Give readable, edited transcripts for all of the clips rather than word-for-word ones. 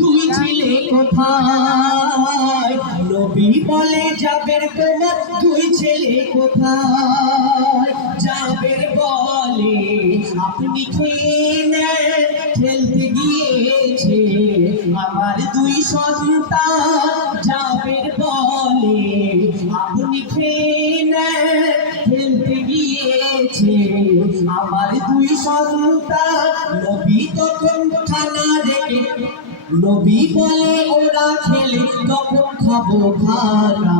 দুই ছেলে কোথায়? নবী বলে জাবের তোমার দুই ছেলে কোথায়? জাবের বলে আপনি খেয়ে খেলতে গিয়েছে আমার দুই সন্তান। জাবের বলে আপনি খেয়ে খেলতে গিয়েছে আমার দুই সন্তান। নবী তখন খানা রেখে নবী বলে ওরা খেলে তখন খাবো খানা।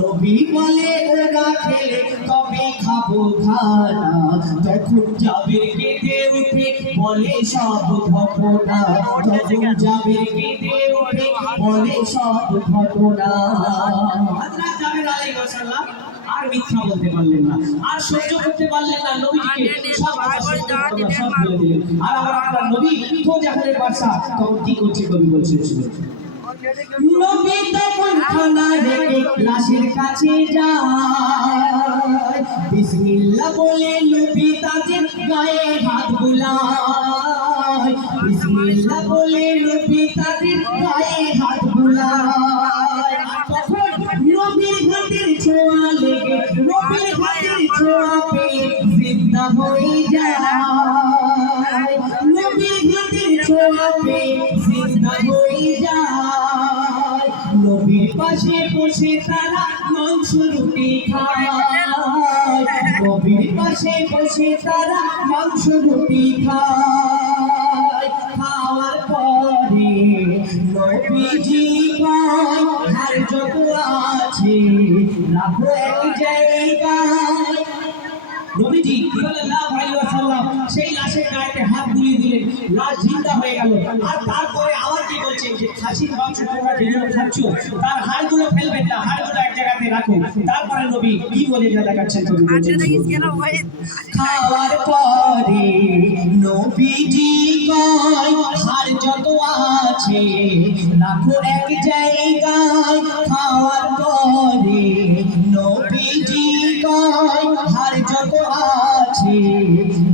নবী বলে ওরা খেলে তবে খাবো খানা। তখন জাবের কেঁদে উঠে বলে সব ঘটনা। তখন জাবের কেঁদে উঠে বলে সব ঘটনা। হযরত জাবের আলাইহিস সালাম আর মিথ্যা বলতে পারলেন না, আর সহ্য করতে পারলেন না। নবীকে সব বলে দিলেন। আর আমার নবী তো জাহানের বাদশা তখন কি করছে কবি বলছেন শুনুন। নবী তখন খানা রেখে লাশের কাছে যায়, বিসমিল্লাহ বলে নবী তাদের গায়ে হাত বুলায়। বিসমিল্লাহ বলে নবী তাদের গায়ে হাত বুলায়। তখন নবীর হাতের ছোঁয়া লেগে নবীর হাতের ছোঁয়া পেয়ে জিন্দা হয়ে যায়। নবীর হাতের ছোঁয়া পেয়ে জিন্দা হয়ে যায়। নবীর পাশে বসে তারা মাংস রুটি খায়। নবীর পাশে বসে তারা মাংস রুটি খায়। খাওয়ার পরে নবীজি কয় আর যত আছে রাখো এক জায়গায়। নবীজি সাল্লাল্লাহু আলাইহি ওয়াসাল্লাম সেই লাশের গায়ে হাত বুলিয়ে দিলেন, লাশ জিন্দা হয়ে গেল। আর তারপরে আবার কি বলছেন যে খাসির মাংস তোমরা যেগুলো খাচ্ছ তার হাড়গুলো ফেলবেন না, হাড়গুলো এক জায়গাতে রাখো। তারপরে নবী কি বলে দেখাচ্ছেন কবি বলছেন, খাওয়ার পরে নবীজি কয় হাড় যত আছে রাখো এক জায়গায়। খাওয়ার পরে নবীজি কয় হাড় যত আছে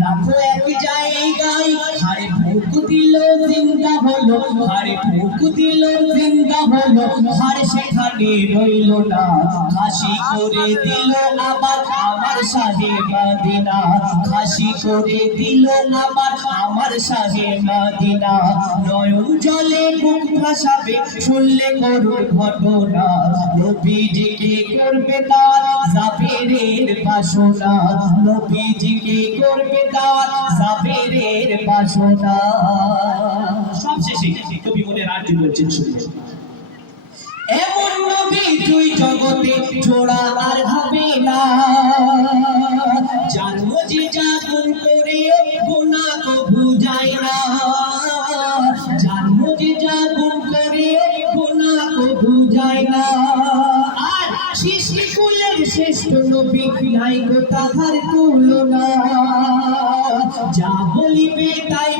রাখো এক জায়গায়। হাড়ে ফুক দিল জিন্দা হলো, হাড়ে ফুক দিল জিন্দা হলো, হাড় সেখানে রইল না। খাসি করে দিল আবার আমার শাহে মদিনা। খাসি করে দিল আবার আমার শাহে মদিনা। নয়ন জলে বুক ভাসাবে শুনলে করুণ ঘটনা। নবীজিকে করবে দাওয়াত জাবেরের বাসনা। নবীজিকে করবে দাওয়াত জাবেরের বাসনা। সবশেষে কবি বলে রাজি বলছেন শুনবেন, এমন নবী তুই জগতে জোড়া আর হবে না। জানো যে জাদুন করে গুনাহ কবু যায় না। জানো যে জাদুন করে গুনাহ কবু যায় না। আর সৃষ্টি কুলের শ্রেষ্ঠ নবী নাই গো তাহার তুলনা। যা বলিবে তাই